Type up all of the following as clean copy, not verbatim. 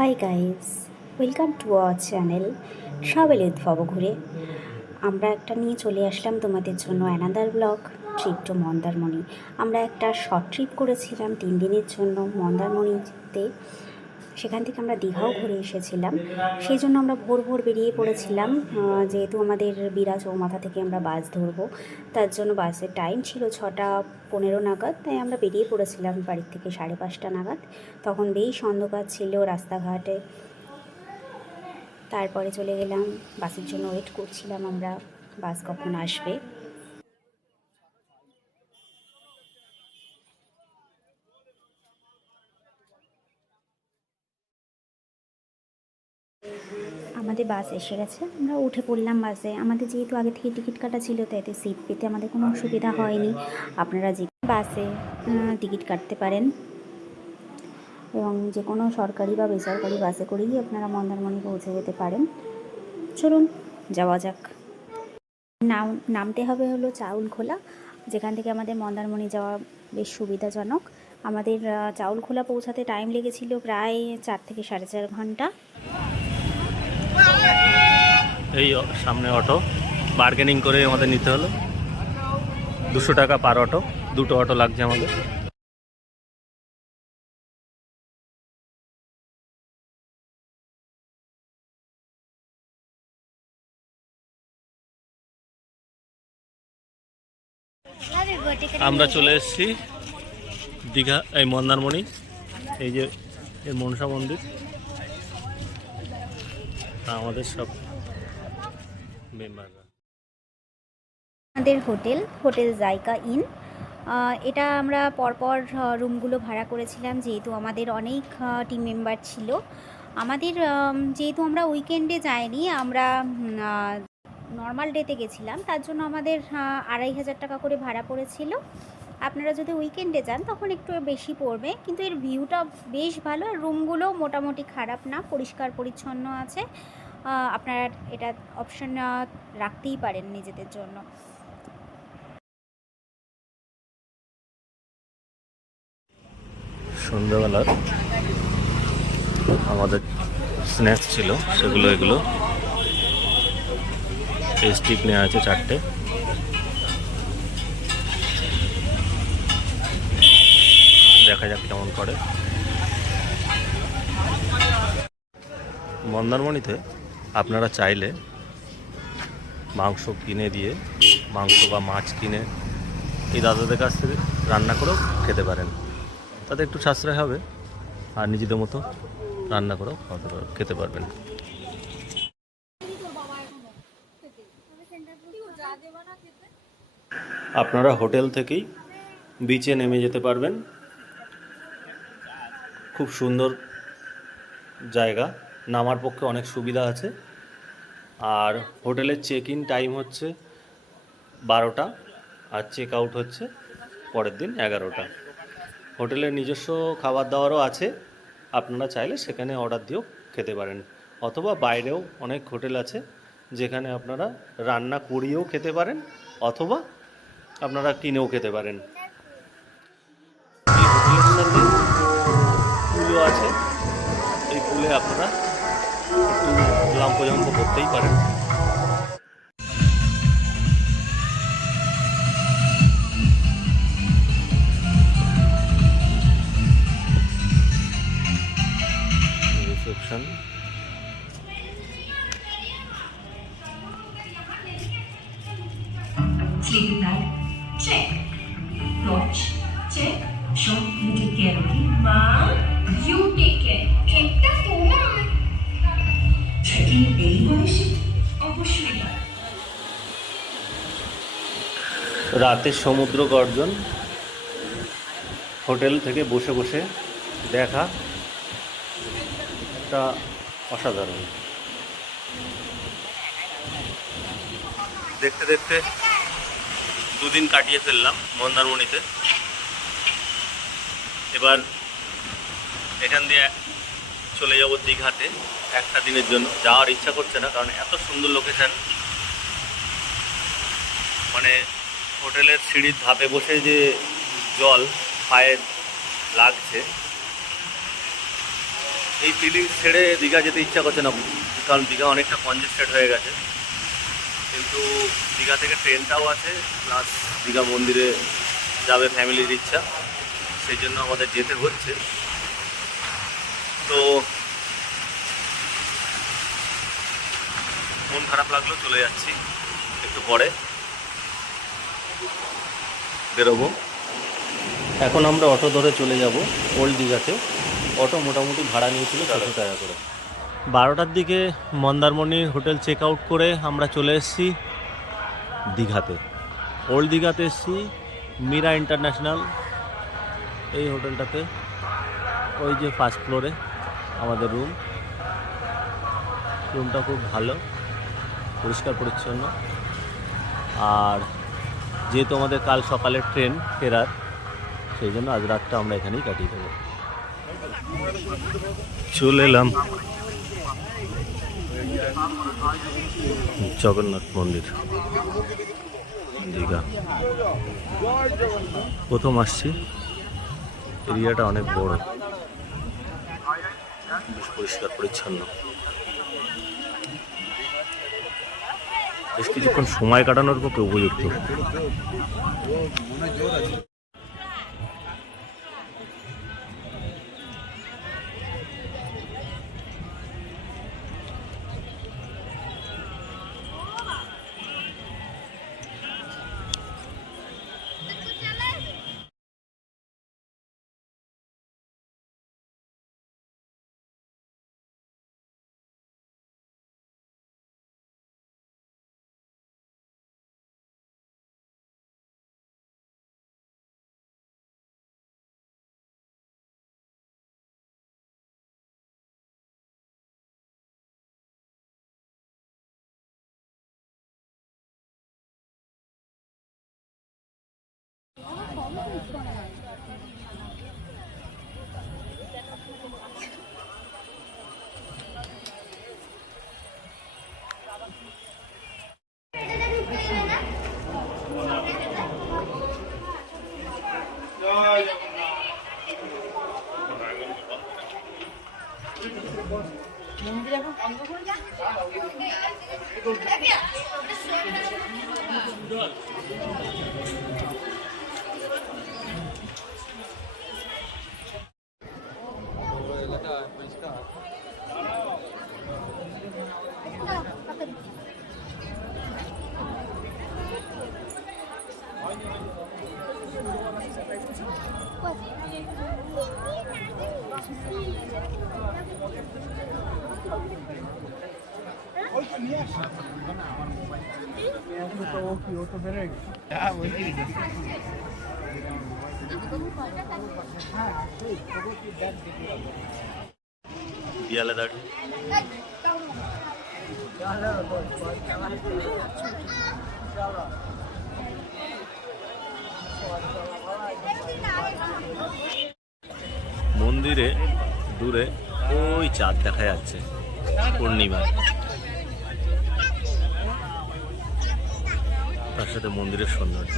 High guys, welcome to our channel travel with ঘুরে। আমরা একটা নিয়ে চলে আসলাম তোমাদের জন্য another vlog, trip to Mandarmani. আমরা একটা শর্ট ট্রিপ করেছিলাম 3 দিনের জন্য মন্দারমণিতে। সেখান থেকে আমরা দীঘাও ঘুরে এসেছিলাম। সেই জন্য আমরা ভোর ভোর বেরিয়ে পড়েছিলাম, যেহেতু আমাদের বিরা চৌমাথা থেকে আমরা বাস ধরবো। তার জন্য বাসের টাইম ছিল 6:15 নাগাদ, তাই আমরা বেরিয়ে পড়েছিলাম বাড়ির থেকে 5:30 নাগাদ। তখন বেশ অন্ধকার ছিল রাস্তাঘাটে। তারপরে চলে গেলাম, বাসের জন্য ওয়েট করছিলাম আমরা, বাস কখন আসবে। আমাদের বাস এসে গেছে, আমরা উঠে পড়লাম বাসে। আমাদের যেহেতু আগে থেকে টিকিট কাটা ছিল, তাই তো সিট পেতে আমাদের কোনো অসুবিধা হয়নি। আপনারা যে বাসে টিকিট কাটতে পারেন এবং যে কোনো সরকারি বা বেসরকারি বাসে করেই আপনারা মন্দারমণি পৌঁছে যেতে পারেন। চলুন যাওয়া যাক। নামতে হবে হলো চাউলখোলা, যেখান থেকে আমাদের মন্দারমণি যাওয়া বেশ সুবিধাজনক। আমাদের চাউলখোলা পৌঁছাতে টাইম লেগেছিল প্রায় 4 থেকে 4.5 ঘন্টা। এই সামনে অটো বার্গেনিং করে আমাদের নিতে হলো 200 টাকা পার অটো, দুটো অটো লাগছে আমাদের। আমরা চলে এসেছি দীঘা, এই মন্দারমণি। এই যে এই মনসা মন্দির, আমাদের সব মেম্বাররা। আমাদের হোটেল জায়কা ইন, এটা আমরা পরপর রুমগুলো ভাড়া করেছিলাম, যেহেতু আমাদের অনেক টিম মেম্বার ছিল। আমাদের যেহেতু আমরা উইকেন্ডে যাইনি, আমরা নর্মাল ডেতে গেছিলাম, তার জন্য আমাদের 2500 টাকা করে ভাড়া পড়েছিল। আপনারা যদি উইকেন্ডে যান তখন একটু বেশি পড়বে, কিন্তু এর ভিউটা বেশ ভালো। আর রুমগুলো মোটামুটি খারাপ না, পরিষ্কার পরিচ্ছন্ন আছে। আপনারা এটা অপশন রাখতেই পারেন নিজেদের জন্য। সন্ধ্যাবেলার আমাদের স্ন্যাক্স ছিল সেগুলো, এগুলো স্টিক নেওয়া আছে 4টে। দেখা যাক কেমন করে। মন্দারমণিতে আপনারা চাইলে মাংস কিনে দিয়ে, মাংস বা মাছ কিনে এই দাদাদের কাছ থেকে রান্না করেও খেতে পারেন। তাতে একটু সাশ্রয় হবে, আর নিজেদের মতো রান্না করেও খেতে পারবেন। আপনারা হোটেল থেকেই বিচে নেমে যেতে পারবেন। খুব সুন্দর জায়গা, নামার পক্ষে অনেক সুবিধা আছে। আর হোটেলের চেক ইন টাইম হচ্ছে 12টা, আর চেক আউট হচ্ছে পরের দিন 11টা। হোটেলের নিজস্ব খাবার দাবারও আছে, আপনারা চাইলে সেখানে অর্ডার দিয়েও খেতে পারেন। অথবা বাইরেও অনেক হোটেল আছে যেখানে আপনারা রান্না করিয়েও খেতে পারেন, অথবা আপনারা কিনেও খেতে পারেন। এই হোটেলের সাথে পুলও আছে, এই পুলে আপনারা একটু লাম্পজাম্প করতেই পারেন। Reception, Sleeping bag, check. Watch, check. Sure, you take care, okay? Mom, you take care. Ekta তোমার ট্রেকিং এই বয়সে অবশ্যই না। রাতের সমুদ্র গর্জন হোটেল থেকে বসে বসে দেখা, একটা অসাধারণ। দেখতে দেখতে 2 দিন কাটিয়ে ফেললাম মন্দারমণিতে। এবার এখান দিয়ে চলে যাব দীঘাতে একটা দিনের জন্য। যাওয়ার ইচ্ছা করছে না, কারণ এত সুন্দর লোকেশান। মানে হোটেলের সিঁড়ির ধাপে বসে যে জল পায়ে লাগছে এই ফিলিংস ছেড়ে দীঘা যেতে ইচ্ছা করছে না, কারণ দীঘা অনেকটা কনজেস্টেড হয়ে গেছে। কিন্তু দীঘা থেকে ট্রেনটাও আছে, প্লাস দীঘা মন্দিরে যাবে ফ্যামিলির ইচ্ছা, সেই জন্য আমাদের যেতে হচ্ছে। তো মন খারাপ লাগলো, চলে যাচ্ছি, একটু পরে বেরোবো। এখন আমরা অটো ধরে চলে যাব ওল্ড দীঘাতে। অটো মোটামুটি ভাড়া নিয়েছিল 400 টাকা করে। 12টার দিকে মন্দারমণির হোটেল চেক আউট করে আমরা চলে এসেছি দীঘাতে, ওল্ড দীঘাতে এসেছি মীরা ইন্টারন্যাশনাল এই হোটেলটাতে। ওই যে ফার্স্ট ফ্লোরে আমাদের রুমটা খুব ভালো, পরিষ্কার পরিচ্ছন্ন। আর যেহেতু আমাদের কাল সকালের ট্রেন ফেরার, সেই জন্য আজ রাতটা আমরা এখানেই কাটিয়ে দেবো। চলে এলাম জগন্নাথ মন্দির দীঘা। প্রথম আসছি, এরিয়াটা অনেক বড়, বেশ পরিষ্কার পরিচ্ছন্ন। বেশ কিছুক্ষণ সময় কাটানোর পক্ষে উপযুক্ত। দেয়ালে দাঁড়িয়ে মন্দিরে দূরে ওই চাঁদ দেখা যাচ্ছে পূর্ণিমা, তার সাথে মন্দিরের সৌন্দর্য।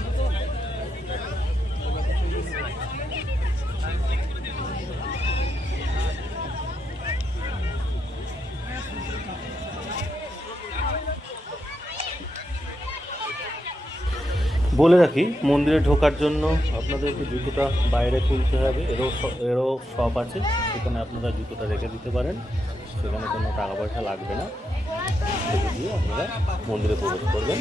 বলে রাখি, মন্দিরে ঢোকার জন্য আপনাদেরকে জুতোটা বাইরে খুলতে হবে। এরও শপ আছে, সেখানে আপনারা জুতোটা রেখে দিতে পারেন, সেখানে কোনো টাকা পয়সা লাগবে না। রেখে দিয়ে আপনারা মন্দিরে প্রবেশ করবেন।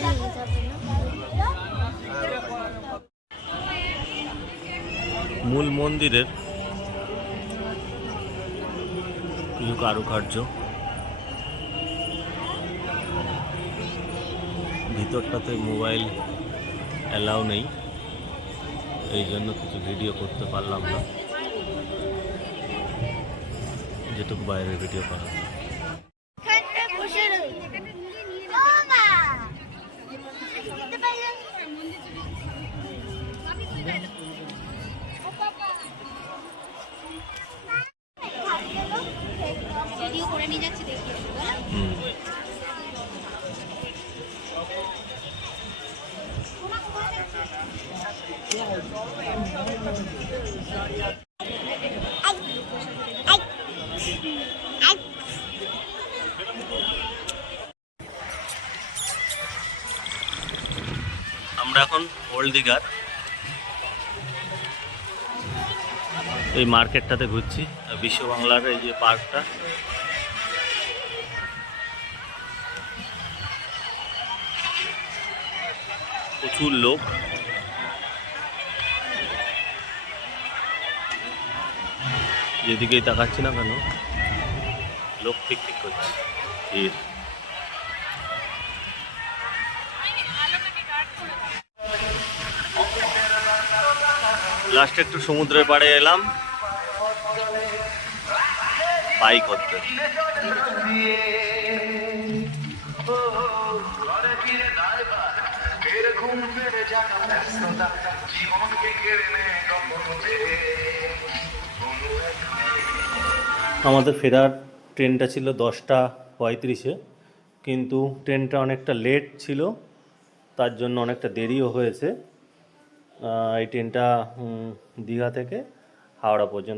মূল মন্দিরের কিছু কারুকার্য, ভিতরটাতে মোবাইল অ্যালাউ নেই, এই জন্য কিছু ভিডিও করতে পারলাম না, যেটুকু বাইরের ভিডিও করা। আমরা এখন ওল্ড দীঘার এই মার্কেটটাতে ঘুরছি, বিশ্ব বাংলার এই যে পার্কটা। প্রচুর লোক, যেদিকেই তাকাচ্ছি না কেন লোক ঠিক ঠিক করছে, ভিড়। লাস্টে একটু সমুদ্রের পাড়ে এলাম বাইক করতে। আমাদের ফেরার ট্রেনটা ছিল 10:35-এ, কিন্তু ট্রেনটা অনেকটা লেট ছিল, তার জন্য অনেকটা দেরিও হয়েছে। এই ট্রেনটা দীঘা থেকে হাওড়া পর্যন্ত